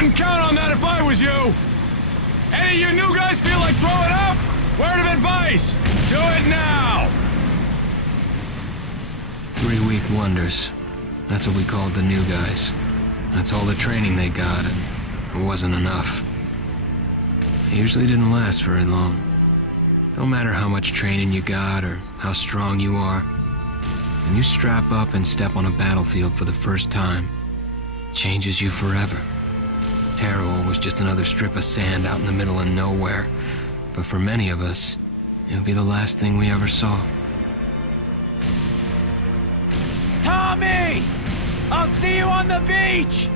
Wouldn't count on that if I was you. Any of you new guys feel like throwing up? Word of advice, do it now! 3-week wonders. That's what we called the new guys. That's all the training they got, and it wasn't enough. It usually didn't last very long. Don't matter how much training you got or how strong you are. When you strap up and step on a battlefield for the first time, it changes you forever. Terror was just another strip of sand out in the middle of nowhere, but for many of us, it would be the last thing we ever saw. Tommy! I'll see you on the beach!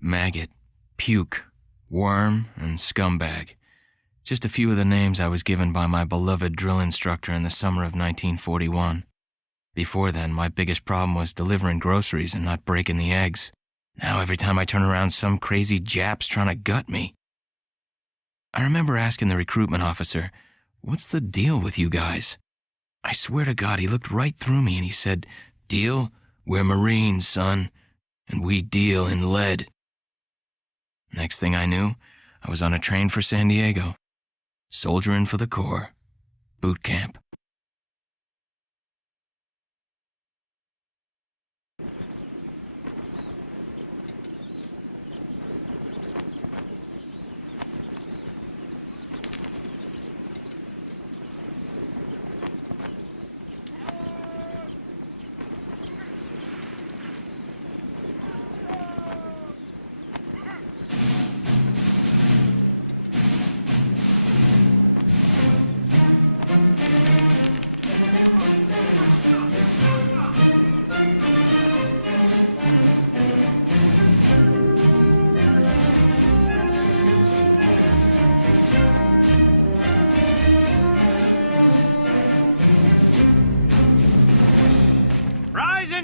Maggot, puke, worm, and scumbag. Just a few of the names I was given by my beloved drill instructor in the summer of 1941. Before then, my biggest problem was delivering groceries and not breaking the eggs. Now every time I turn around, some crazy Jap's trying to gut me. I remember asking the recruitment officer, "What's the deal with you guys?" I swear to God, he looked right through me and he said, "Deal? We're Marines, son, and we deal in lead." Next thing I knew, I was on a train for San Diego, soldiering for the Corps, boot camp.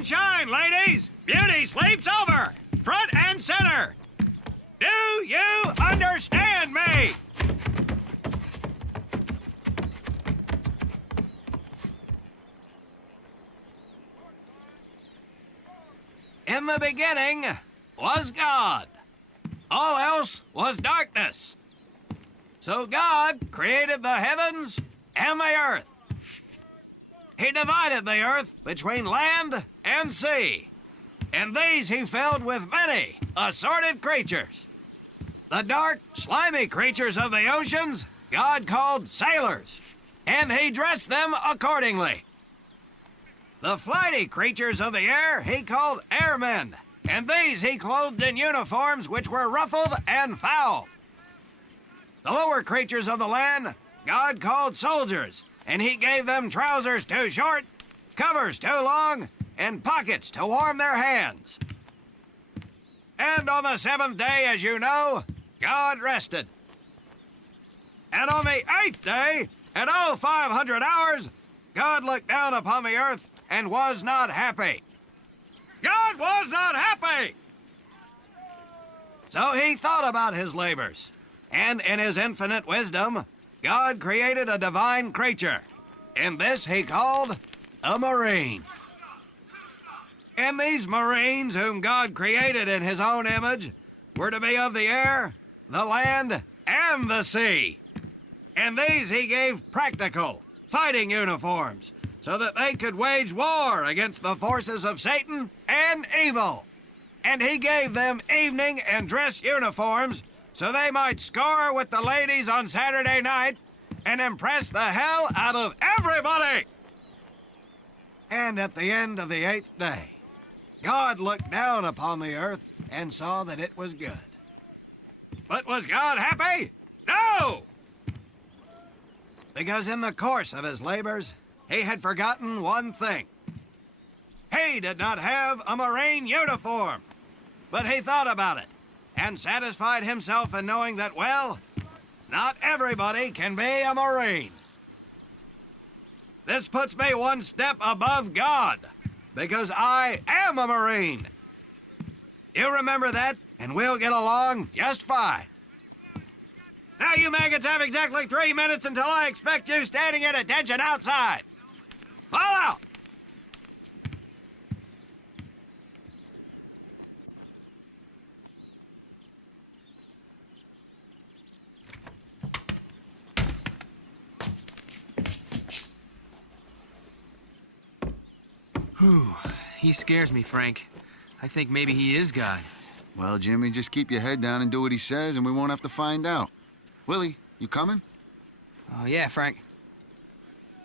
and shine, ladies! Beauty sleeps over! Front and center! Do you understand me? In the beginning was God. All else was darkness. So God created the heavens and the earth. He divided the earth between land and sea, and these he filled with many assorted creatures. The dark, slimy creatures of the oceans God called sailors, and he dressed them accordingly. The flighty creatures of the air he called airmen, and these he clothed in uniforms which were ruffled and foul. The lower creatures of the land God called soldiers, and he gave them trousers too short, covers too long, and pockets to warm their hands. And on the seventh day, as you know, God rested. And on the eighth day, at 0500 hours, God looked down upon the earth and was not happy. God was not happy! So he thought about his labors, and in his infinite wisdom, God created a divine creature, and this he called a Marine. And these Marines, whom God created in his own image, were to be of the air, the land, and the sea. And these he gave practical, fighting uniforms, so that they could wage war against the forces of Satan and evil. And he gave them evening and dress uniforms, so they might score with the ladies on Saturday night and impress the hell out of everybody. And at the end of the eighth day, God looked down upon the earth and saw that it was good. But was God happy? No! Because in the course of his labors, he had forgotten one thing. He did not have a Marine uniform, but he thought about it and satisfied himself in knowing that, well, not everybody can be a Marine. This puts me one step above God, because I am a Marine. You remember that, and we'll get along just fine. Now you maggots have exactly 3 minutes until I expect you standing at attention outside. Fall out! Whew. He scares me, Frank. I think maybe he is God. Well, Jimmy, just keep your head down and do what he says, and we won't have to find out. Willie, you coming? Oh, yeah, Frank.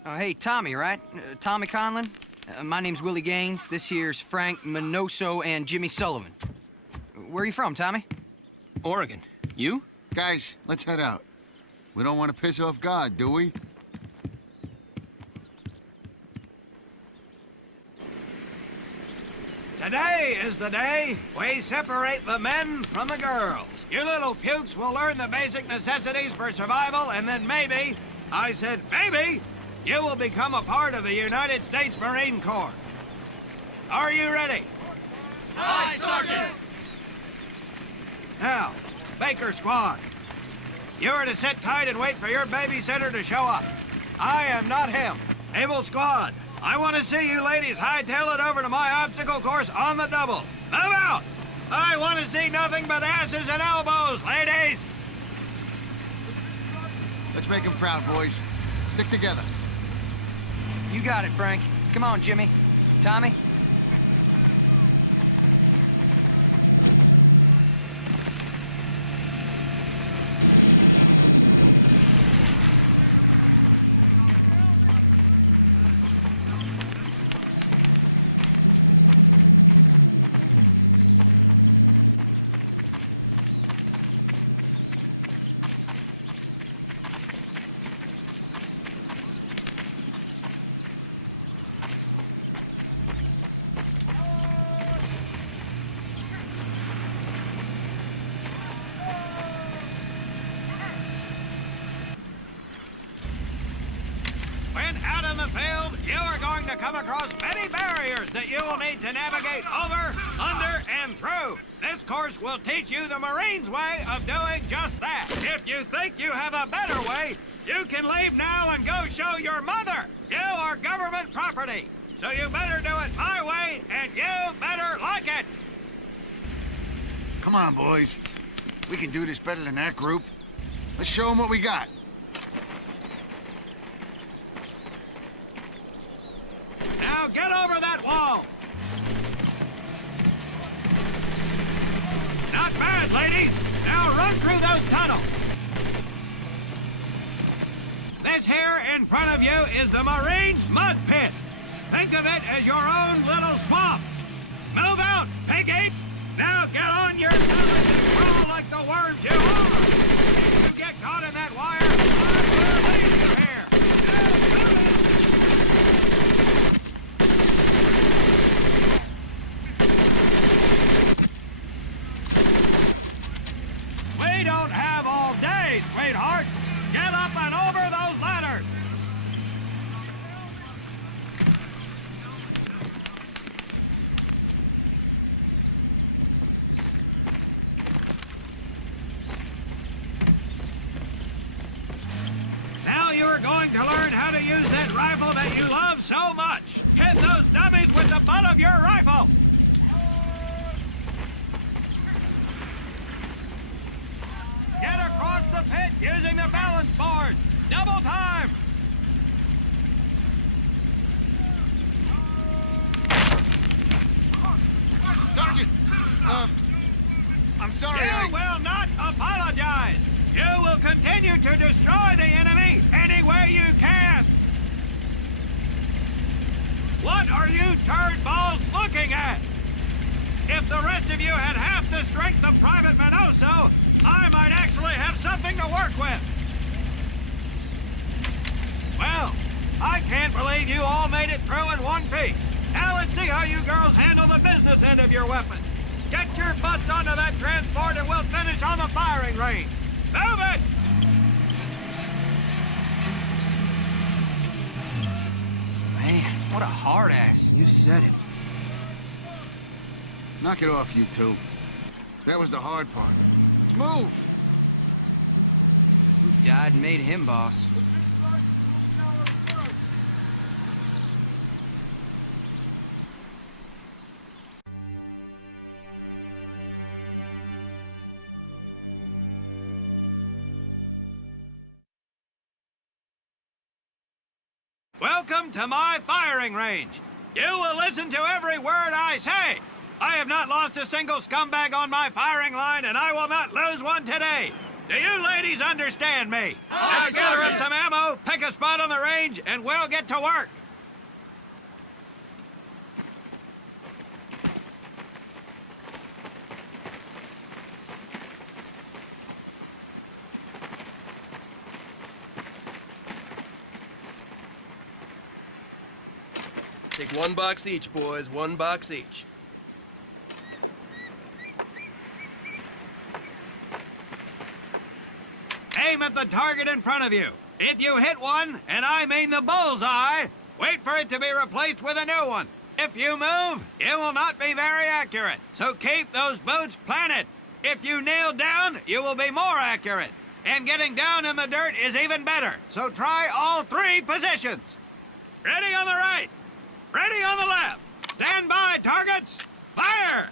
Oh, hey, Tommy, right? Tommy Conlin? My name's Willie Gaines. This here's Frank Minoso and Jimmy Sullivan. Where are you from, Tommy? Oregon. You? Guys, let's head out. We don't want to piss off God, do we? Today is the day we separate the men from the girls. You little pukes will learn the basic necessities for survival, and then maybe, I said maybe, you will become a part of the United States Marine Corps. Are you ready? Aye, Sergeant! Now, Baker Squad, you are to sit tight and wait for your babysitter to show up. I am not him. Able Squad, I want to see you ladies hightail it over to my obstacle course on the double. Move out! I want to see nothing but asses and elbows, ladies! Let's make him proud, boys. Stick together. You got it, Frank. Come on, Jimmy. Tommy? you are going to come across many barriers that you will need to navigate over, under, and through. This course will teach you the Marines' way of doing just that. If you think you have a better way, you can leave now and go show your mother. You are government property, so you better do it my way, and you better like it. Come on, boys. We can do this better than that group. Let's show them what we got. Now get over that wall. Not bad, ladies. Now run through those tunnels. This here in front of you is the Marines' mud pit. Think of it as your own little swamp. Move out, piggy. Now get on your toes and crawl like the worms you are. If you get caught in that wire, I will leave you here. Now move it. We don't have all day, sweethearts. Get up and over those ladders. Now you are going to learn how to use that rifle that you love so much. Hit those dummies with the butt of your rifle. Get across the pit using the balance board. Double time. Sergeant! I'm sorry, You will not apologize. You will continue to destroy the enemy any way you can. What are you turd balls looking at? If the rest of you had half the strength of Private Minoso, I might actually have something to work with. Well, I can't believe you all made it through in one piece. Now let's see how you girls handle the business end of your weapon. Get your butts onto that transport and we'll finish on the firing range. Move it! Man, what a hard ass. You said it. Knock it off, you two. That was the hard part. Let's move! Who died and made him boss? Welcome to my firing range. You will listen to every word I say. I have not lost a single scumbag on my firing line, and I will not lose one today. Do you ladies understand me? Now gather up some ammo, pick a spot on the range, and we'll get to work. Take 1 box each, boys. 1 box each. Aim at the target in front of you. If you hit one, and I mean the bullseye, wait for it to be replaced with a new one. If you move, it will not be very accurate, so keep those boots planted. If you nail down, you will be more accurate. And getting down in the dirt is even better, so try all 3 positions. Ready on the right. Ready on the left. Stand by, targets. Fire!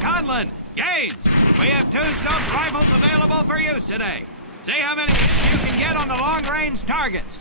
Conlin, Gaines, we have 2 scoped rifles available for use today. See how many hits you can get on the long-range targets.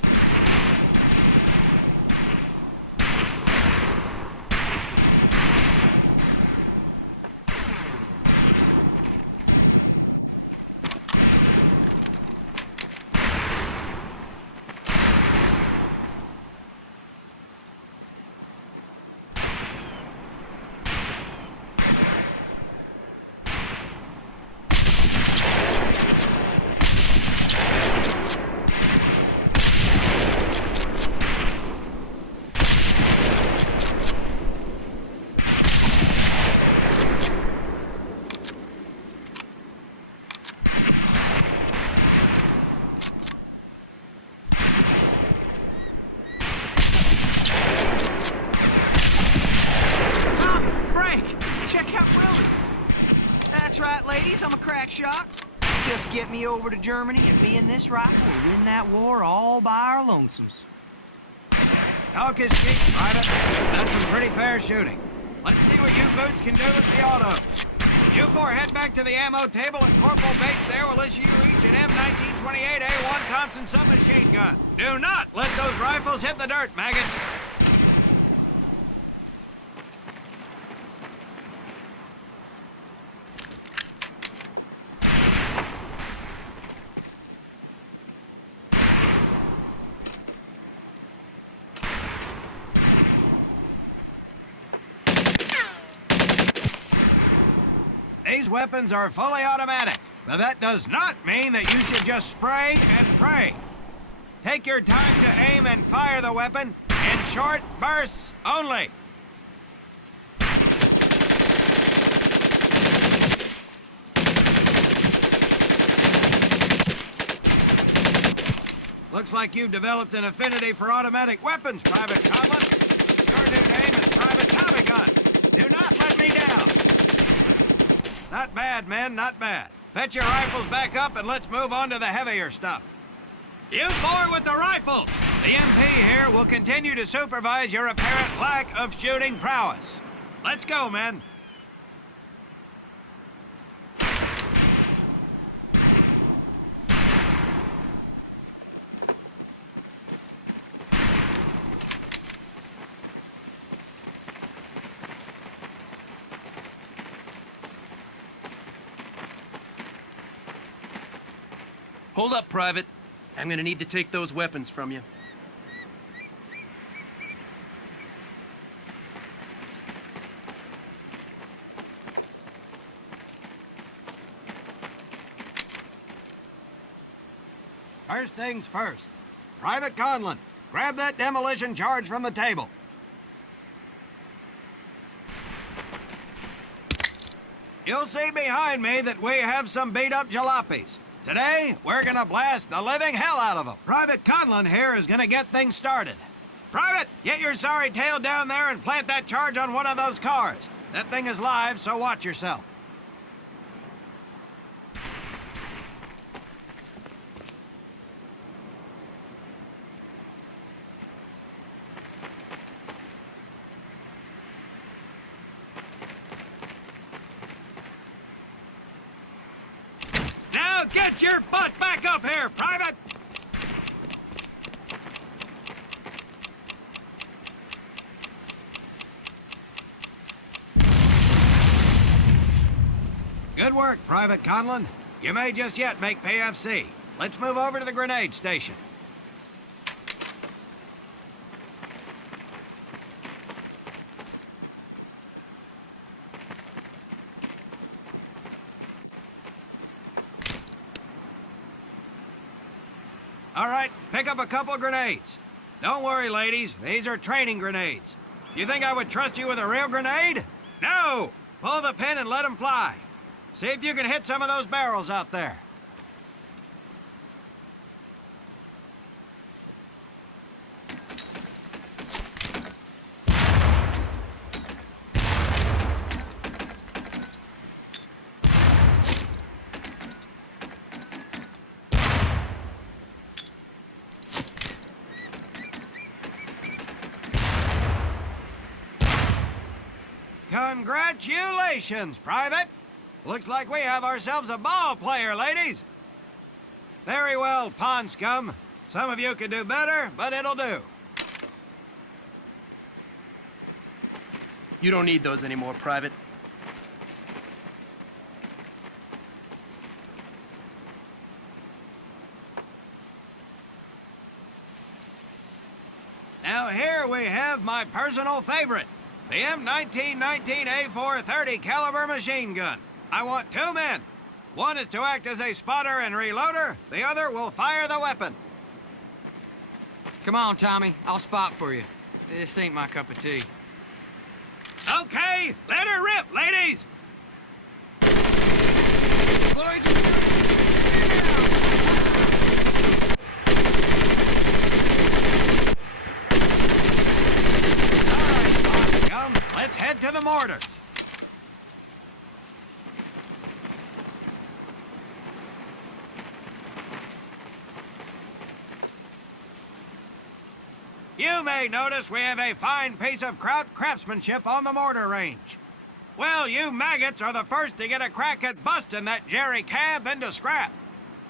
crack shot. Just get me over to Germany, and me and this rifle will win that war all by our lonesomes. Talk is cheap, Private. That's some pretty fair shooting. Let's see what you boots can do with the autos. You four head back to the ammo table, and Corporal Bates there will issue you each an M1928A1 Thompson submachine gun. Do not let those rifles hit the dirt, maggots. These weapons are fully automatic, but that does not mean that you should just spray and pray. Take your time to aim and fire the weapon in short bursts only. Looks like you've developed an affinity for automatic weapons, Private Conlin. Your new name is Private Tommy Gun. Do not let me down. Not bad, men, not bad. Fetch your rifles back up and let's move on to the heavier stuff. You four with the rifles! The MP here will continue to supervise your apparent lack of shooting prowess. Let's go, men. Hold up, Private. I'm gonna need to take those weapons from you. First things first. Private Conlin, grab that demolition charge from the table. You'll see behind me that we have some beat-up jalopies. Today, we're gonna blast the living hell out of them. Private Conlin here is gonna get things started. Private, get your sorry tail down there and plant that charge on one of those cars. That thing is live, so watch yourself. Now get your butt back up here, Private! Good work, Private Conlin. You may just yet make PFC. Let's move over to the grenade station. All right, pick up a couple grenades. Don't worry, ladies. These are training grenades. You think I would trust you with a real grenade? No! Pull the pin and let them fly. See if you can hit some of those barrels out there. Congratulations, Private! Looks like we have ourselves a ball player, ladies. Very well, pond scum. Some of you could do better, but it'll do. You don't need those anymore, Private. Now here we have my personal favorite, the M1919A4 30 caliber machine gun. I want two men. One is to act as a spotter and reloader. The other will fire the weapon. Come on, Tommy. I'll spot for you. This ain't my cup of tea. Okay, let her rip, ladies! Boys, All right, let's head to the mortars. You may notice we have a fine piece of kraut craftsmanship on the mortar range. Well, you maggots are the first to get a crack at busting that jerry cab into scrap.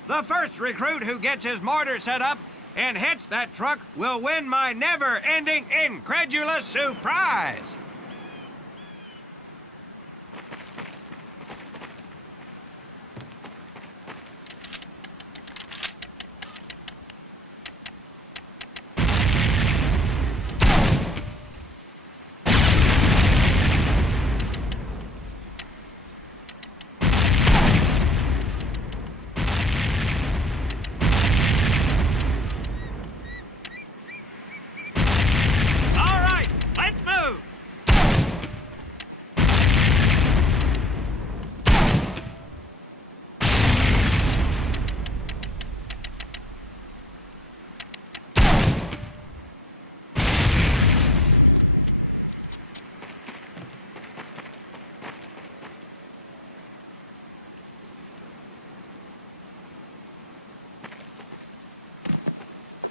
The first recruit who gets his mortar set up and hits that truck will win my never-ending incredulous surprise.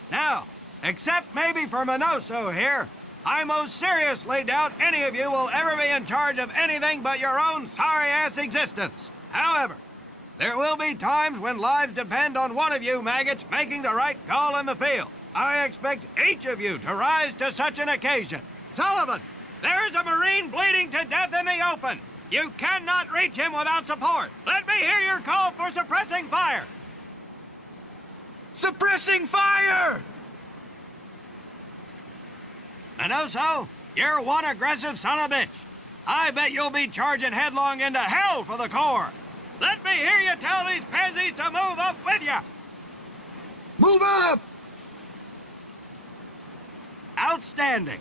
Now, except maybe for Minoso here, I most seriously doubt any of you will ever be in charge of anything but your own sorry-ass existence. However, there will be times when lives depend on one of you maggots making the right call in the field. I expect each of you to rise to such an occasion. Sullivan, there is a Marine bleeding to death in the open. You cannot reach him without support. Let me hear your call for suppressing fire. Suppressing fire! Minoso, you're one aggressive son of a bitch. I bet you'll be charging headlong into hell for the Corps. Let me hear you tell these pansies to move up with you. Move up! Outstanding.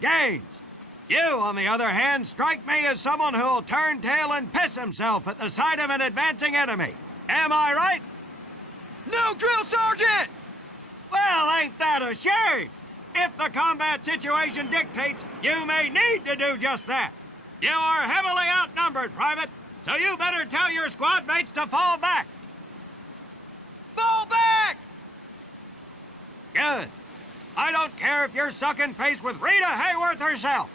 Gaines, you, on the other hand, strike me as someone who'll turn tail and piss himself at the sight of an advancing enemy. Am I right? No, drill sergeant! Well, ain't that a shame? If the combat situation dictates, you may need to do just that. You are heavily outnumbered, Private, so you better tell your squad mates to fall back. Fall back! Good. I don't care if you're sucking face with Rita Hayworth herself.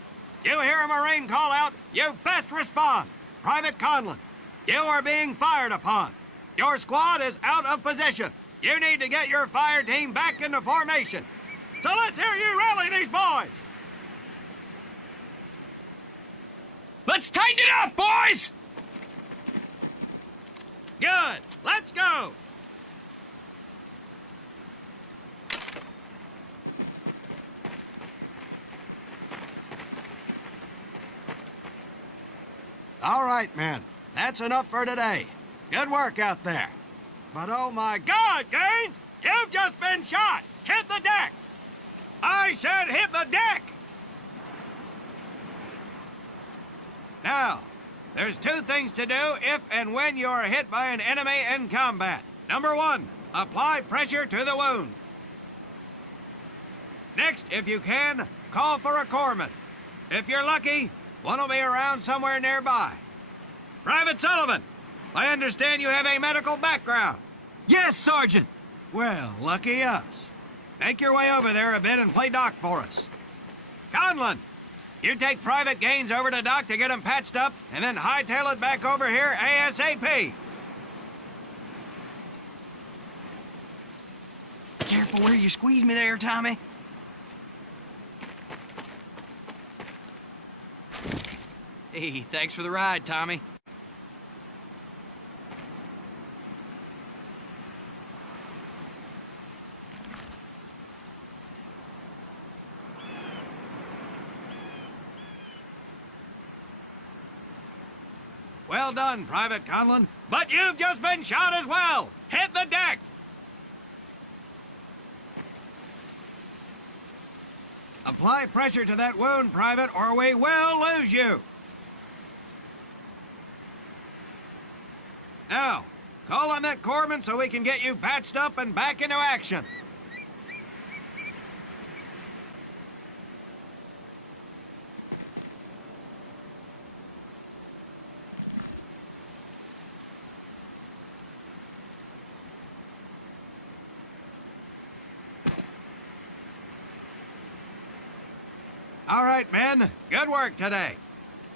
You hear a Marine call out, you best respond. Private Conlin, you are being fired upon. Your squad is out of position. You need to get your fire team back into formation. So let's hear you rally these boys. Let's tighten it up, boys! Good. Let's go. All right, men. That's enough for today. Good work out there. But oh my God, Gaines! You've just been shot! Hit the deck! I said hit the deck! Now, there's two things to do if and when you are hit by an enemy in combat. Number one, apply pressure to the wound. Next, if you can, call for a corpsman. If you're lucky, one will be around somewhere nearby. Private Sullivan, I understand you have a medical background. Yes, Sergeant! Well, lucky us. Make your way over there a bit and play doc for us. Conlin, you take Private Gaines over to doc to get him patched up, and then hightail it back over here ASAP. Careful where you squeeze me there, Tommy. Hey, thanks for the ride, Tommy. Well done, Private Conlin. But you've just been shot as well. Hit the deck. Apply pressure to that wound, Private, or we will lose you. Now, call on that corpsman so we can get you patched up and back into action. All right, men. Good work today.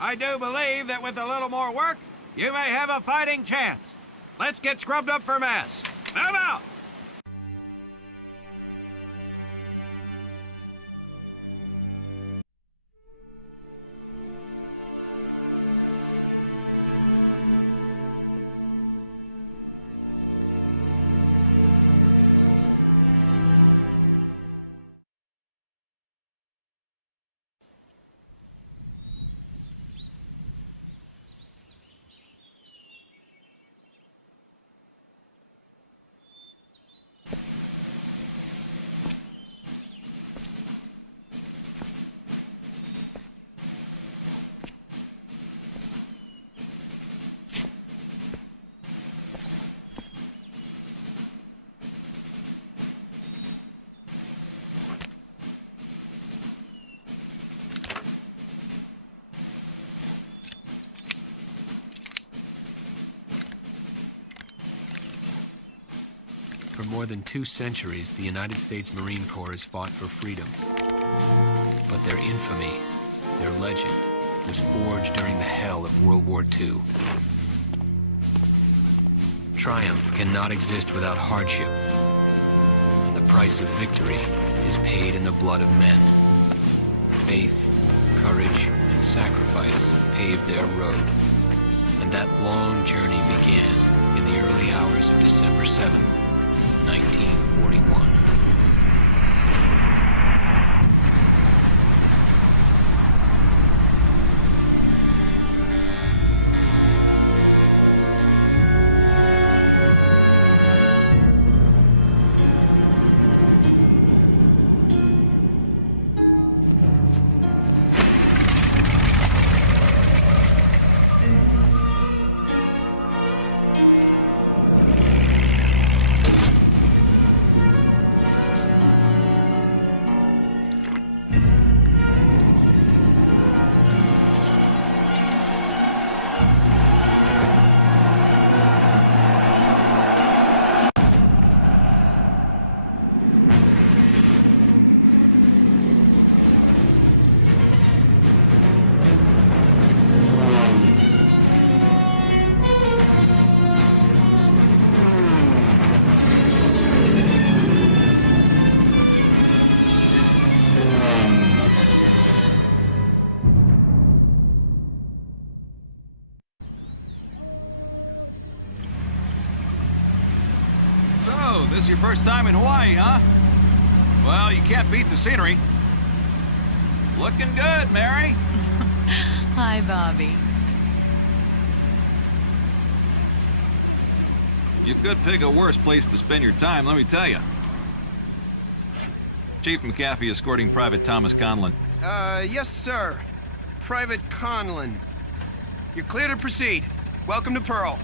I do believe that with a little more work, you may have a fighting chance. Let's get scrubbed up for mass. Move out! For more than 2 centuries, the United States Marine Corps has fought for freedom. But their infamy, their legend, was forged during the hell of World War II. Triumph cannot exist without hardship, and the price of victory is paid in the blood of men. Faith, courage, and sacrifice paved their road, and that long journey began in the early hours of December 7th, 1941. This is your first time in Hawaii, huh? Well, you can't beat the scenery. Looking good, Mary. Hi, Bobby. You could pick a worse place to spend your time, let me tell you. Chief McAfee escorting Private Thomas Conlin. Yes, sir. Private Conlin. You're clear to proceed. Welcome to Pearl.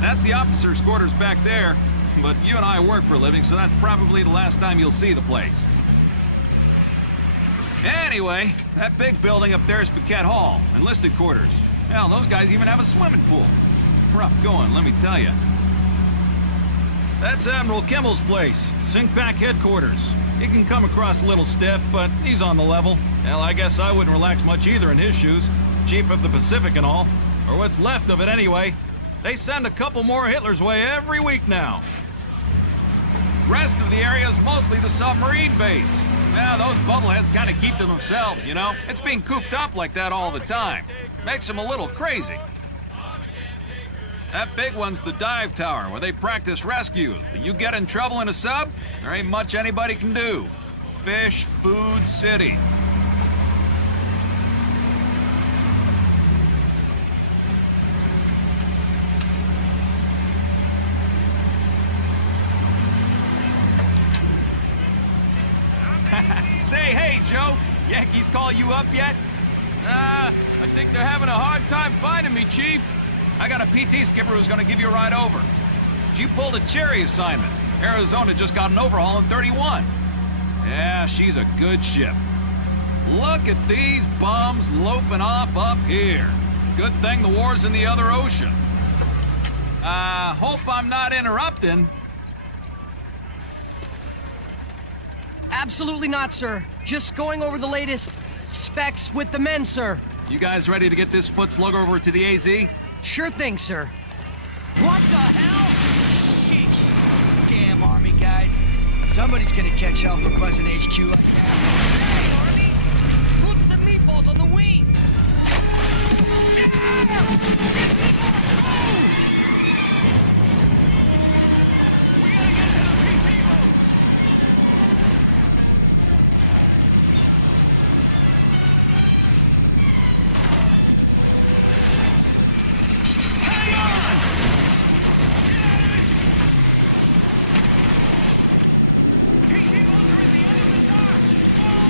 That's the officer's quarters back there, but you and I work for a living, so that's probably the last time you'll see the place. Anyway, that big building up there is Paquette Hall, enlisted quarters. Hell, those guys even have a swimming pool. Rough going, let me tell you. That's Admiral Kimmel's place, Sink-Pack headquarters. He can come across a little stiff, but he's on the level. Hell, I guess I wouldn't relax much either in his shoes. Chief of the Pacific and all. Or what's left of it anyway. They send a couple more Hitler's way every week now. Rest of the area is mostly the submarine base. Yeah, those bubbleheads kind of keep to themselves, you know? It's being cooped up like that all the time. Makes them a little crazy. That big one's the dive tower, where they practice rescue. You get in trouble in a sub, there ain't much anybody can do. Fish, food, city. Say, hey, Joe, Yankees call you up yet? I think they're having a hard time finding me, Chief. I got a PT skipper who's gonna give you a ride over. You pulled a Cherry assignment. Arizona just got an overhaul in 31. Yeah, she's a good ship. Look at these bums loafing off up here. Good thing the war's in the other ocean. Hope I'm not interrupting. Absolutely not, sir. Just going over the latest specs with the men, sir. You guys ready to get this foot slug over to the AZ? Sure thing, sir. What the hell? Jeez. Damn Army guys. Somebody's gonna catch hell for buzzing HQ like that. Hey, Army! Look at the meatballs on the wing! We gotta get to the PT boats! Hang on! PT boats are at the end of the docks! Fall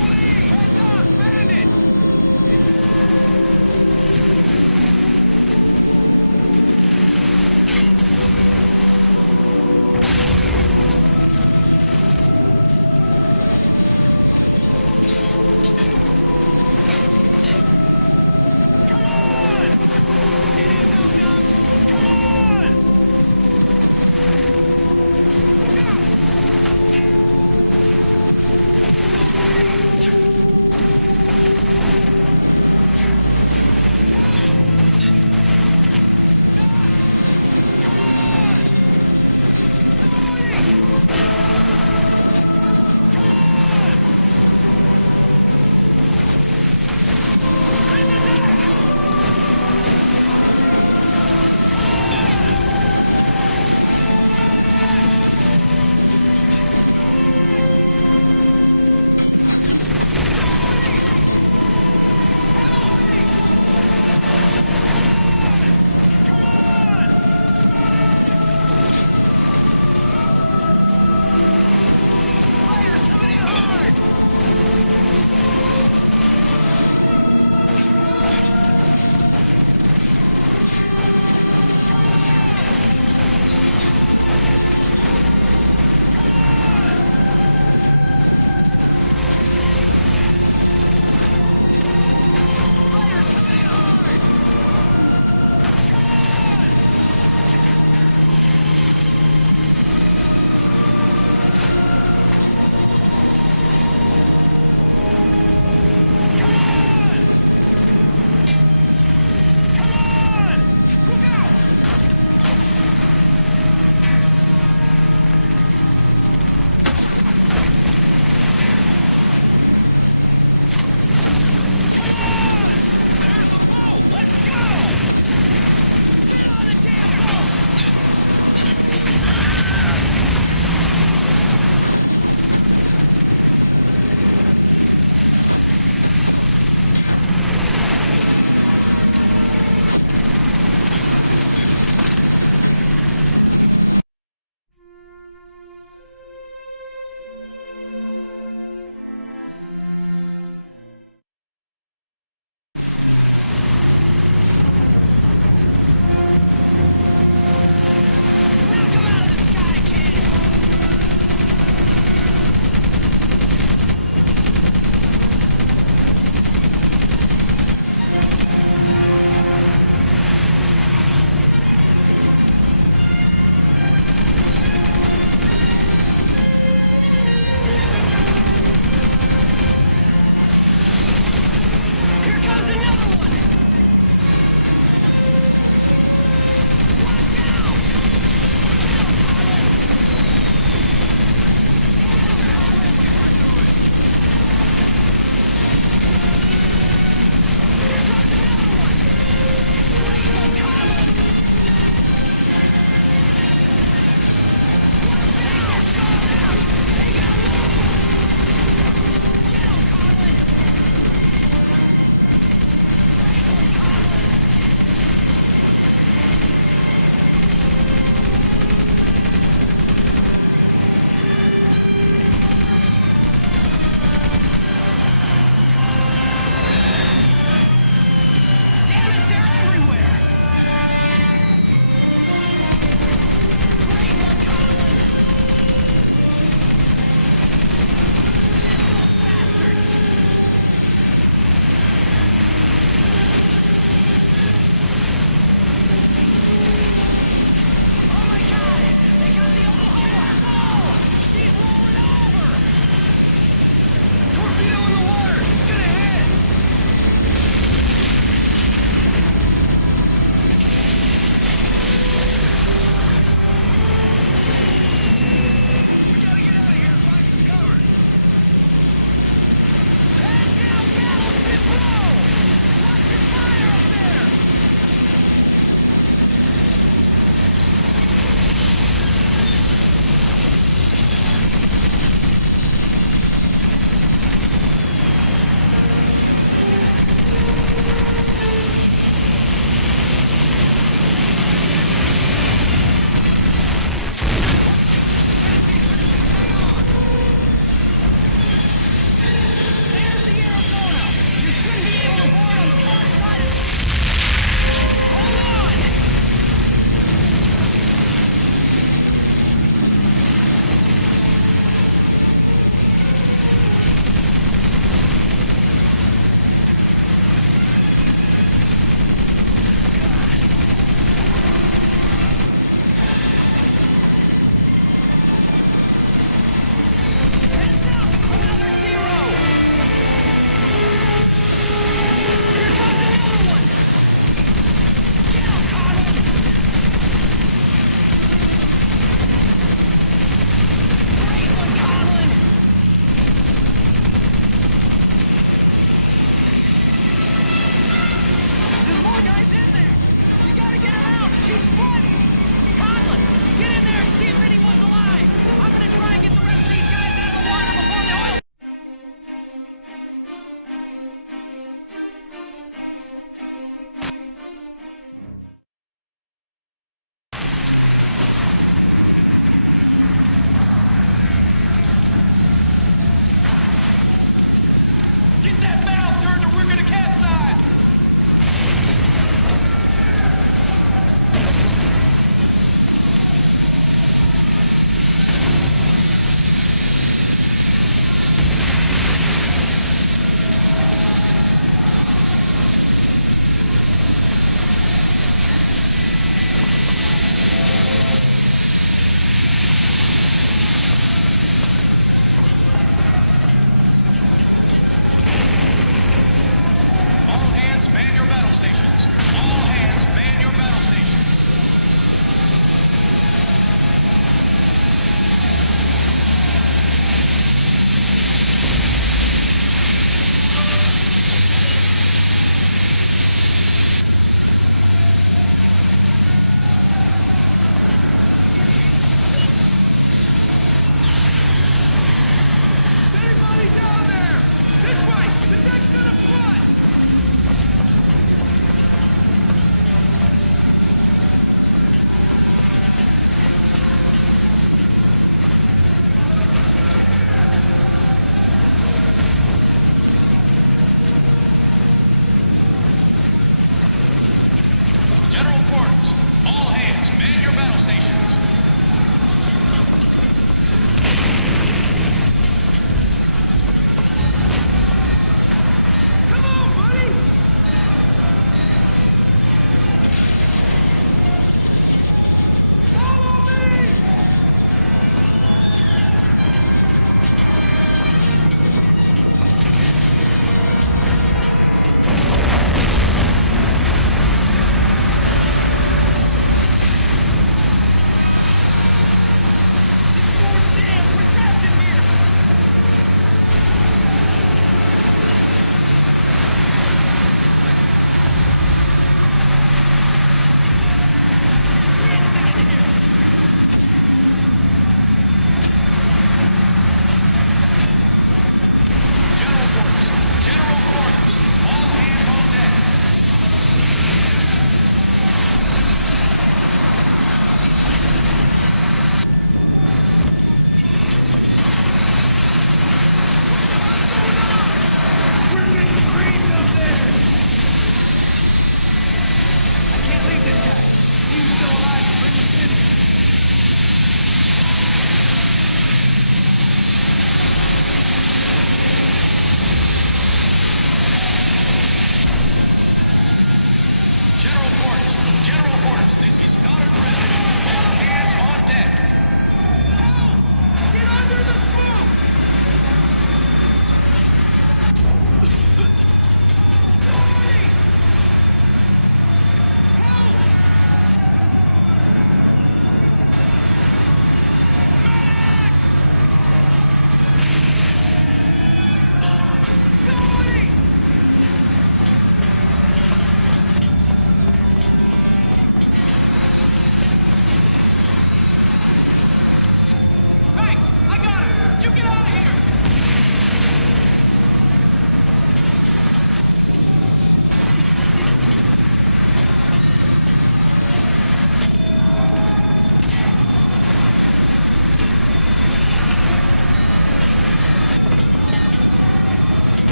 that bow turn or we're gonna capsize!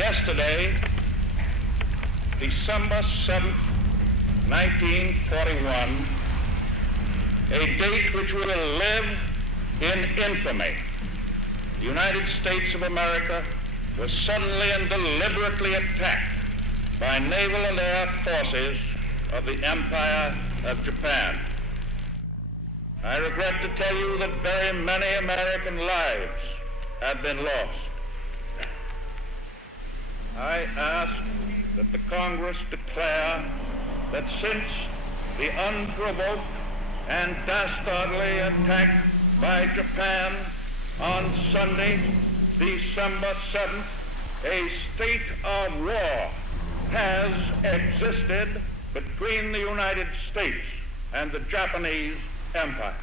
Yesterday, December 7th, 1941, a date which will live in infamy, the United States of America was suddenly and deliberately attacked by naval and air forces of the Empire of Japan. I regret to tell you that very many American lives have been lost. I ask that the Congress declare that since the unprovoked and dastardly attack by Japan on Sunday, December 7th, a state of war has existed between the United States and the Japanese Empire.